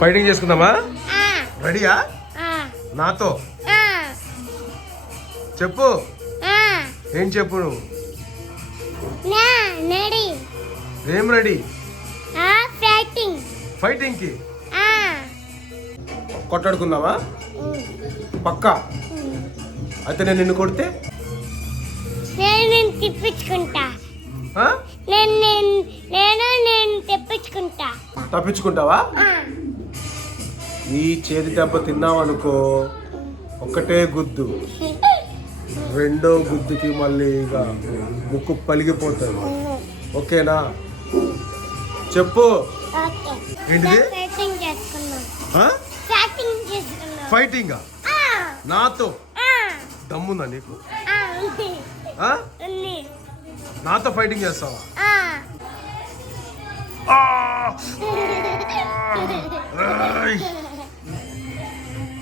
Fighting చేసుకుందామా? రెడీయా? నాతో చెప్పు. ఏం చెప్పు నువ్వు? ఏం రెడీ? ఫైటింగ్ కి కొట్లాడుకుందామా? పక్కా. అయితే నేను నిన్ను కొడితే నేను తిప్పించుకుంటా. నేను తెప్పించుకుంటా. తప్పించుకుంటావా? ఈ చేతి దెబ్బ తిన్నావనుకో ఒక్కటే గుద్దు, రెండో గుద్దుకి మళ్ళీ ఇక ముక్కు పలిగిపోతుంది. ఓకేనా? చెప్పు. ఏంటిది? ఫైటింగ్ నాతో దమ్ముందా నీకు? నాతో ఫైటింగ్ చేస్తావా?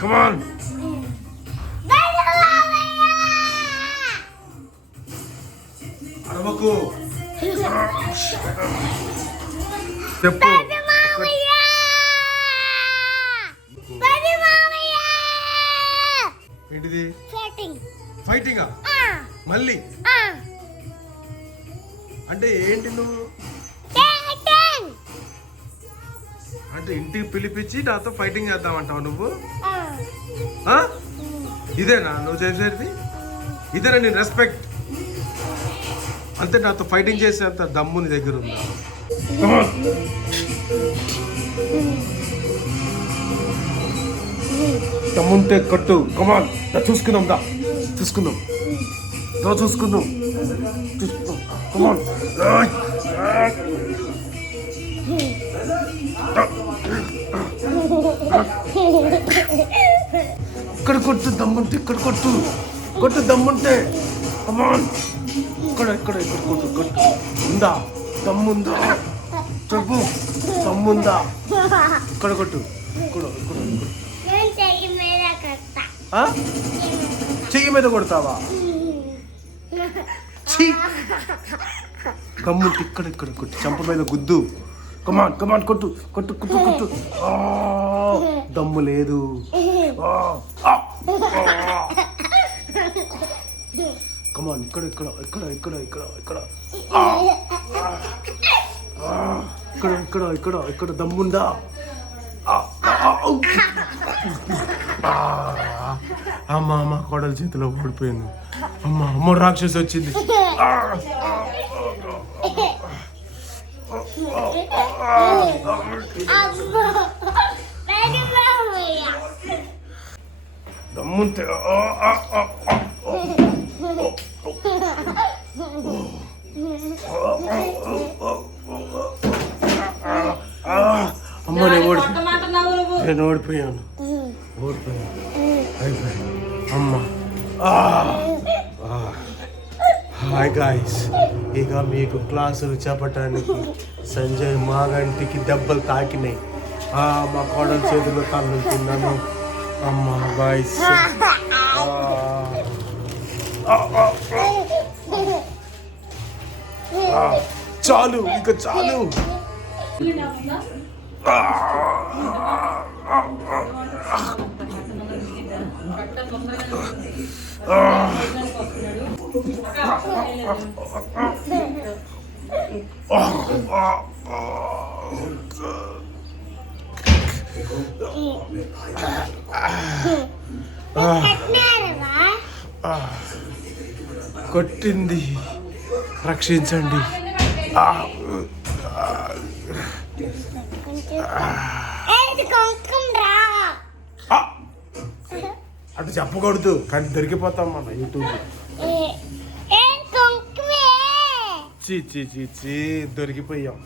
కమాన్. అరవకు. చెప్పు. ఏంటిది? ఫైటింగ్ మళ్ళీ అంటే ఏంటి నువ్వు? అంటే ఇంటికి పిలిపించి నాతో ఫైటింగ్ చేద్దామంటావు నువ్వు? ఇదేనా నువ్వు చేసేది? ఇదేనా నీ రెస్పెక్ట్? అంతే నాతో ఫైటింగ్ చేసే అంత దమ్ము నీ దగ్గర ఉందా? దమ్ముంటే కట్టు. కమాన్, చూసుకుందాం. చూసుకుందాం. కమాన్. ఇక్కడ కొట్టు దమ్ముంటే, ఇక్కడ కొట్టు దమ్ముంటే. కమాన్. ఇక్కడ కొట్టు. ఉందా దమ్ముందా? చెప్పు. దమ్ముందా? ఇక్కడ కొట్టు. చెయ్యి మీద కొడతావా? దమ్ముంటే ఇక్కడ కొట్టు. చంప మీద గుద్దు. కమాన్ కొట్టు. దమ్ము లేదు. కమాన్. ఇక్కడ దమ్ముందా? అమ్మ కోడల చేతిలో ఓడిపోయింది. అమ్మ రాక్షసి వచ్చింది. దమ్ముంటే అమ్మ నేను ఓడిపోయాను. అమ్మ. హాయ్ గాయ్స్, ఇక మీకు క్లాసులు చెప్పటానికి సంజయ్ మాగంటికి దెబ్బలు తాకినాయి. మా కోడల చేతిలో కళ్ళు తిన్నాను. అమ్మ గాయ్స్, చాలు, ఇక చాలు. కొట్టింది, రక్షించండి. అటు చెప్పకూడదు కానీ దొరికిపోతాం మన యూట్యూబ్. దొరికిపోయాం.